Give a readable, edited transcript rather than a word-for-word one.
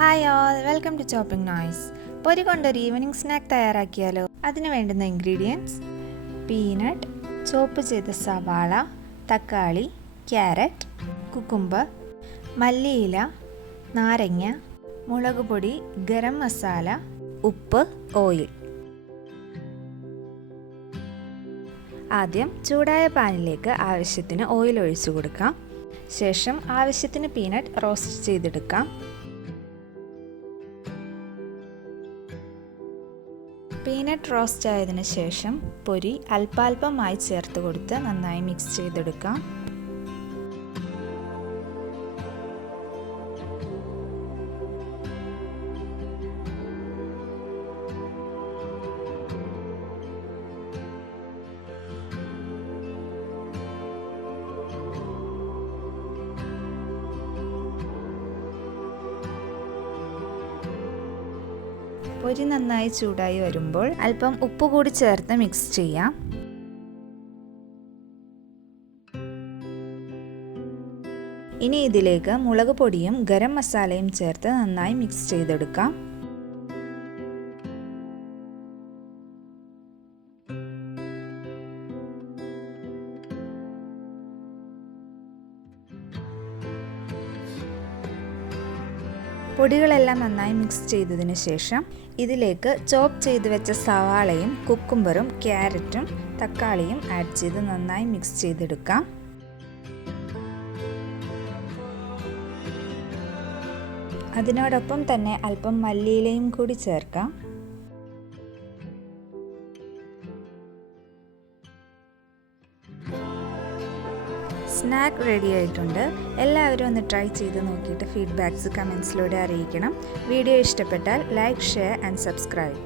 Hi all, welcome to chopping noise. പൊരി കൊണ്ടൊരു evening snack തയ്യാറാക്കിയാലോ? അതിന് വേണ്ടുന്ന ഇൻഗ്രീഡിയൻസ്: പീനട്ട്, ചോപ്പ് ചെയ്ത സവാള, തക്കാളി, ക്യാരറ്റ്, കുക്കുംബർ, മല്ലിയില, നാരങ്ങ, മുളക് പൊടി, ഗരം മസാല, ഉപ്പ്, ഓയിൽ. ആദ്യം ചൂടായ പാനിലേക്ക് ആവശ്യത്തിന് ഓയിൽ ഒഴിച്ചു കൊടുക്കാം. ശേഷം ആവശ്യത്തിന് പീനട്ട് റോസ്റ്റ് ചെയ്തെടുക്കാം. പീനട്ട് റോസ്റ്റ് ആയതിനു ശേഷം പൊരി അല്പാൽപമായി ചേർത്ത് കൊടുത്ത് നന്നായി മിക്സ് ചെയ്തെടുക്കാം. പൊരി നന്നായി ചൂടായി വരുമ്പോൾ അല്പം ഉപ്പ് കൂടി ചേർത്ത് മിക്സ് ചെയ്യാം. ഇനി ഇതിലേക്ക് മുളക് പൊടിയും ഗരം മസാലയും ചേർത്ത് നന്നായി മിക്സ് ചെയ്തെടുക്കാം. പൊടികളെല്ലാം നന്നായി മിക്സ് ചെയ്തതിന് ശേഷം ഇതിലേക്ക് ചോപ്പ് ചെയ്ത് വെച്ച സവാളയും കുക്കുംബറും ക്യാരറ്റും തക്കാളിയും ആഡ് ചെയ്ത് നന്നായി മിക്സ് ചെയ്തെടുക്കാം. അതിനോടൊപ്പം തന്നെ അല്പം മല്ലിയിലയും കൂടി ചേർക്കാം. സ്നാക്ക് റെഡി ആയിട്ടുണ്ട്. എല്ലാവരും ഒന്ന് ട്രൈ ചെയ്ത് നോക്കിയിട്ട് ഫീഡ്ബാക്ക്സ് കമൻസിലൂടെ അറിയിക്കണം. വീഡിയോ ഇഷ്ടപ്പെട്ടാൽ ലൈക്ക്, ഷെയർ ആൻഡ് സബ്സ്ക്രൈബ്.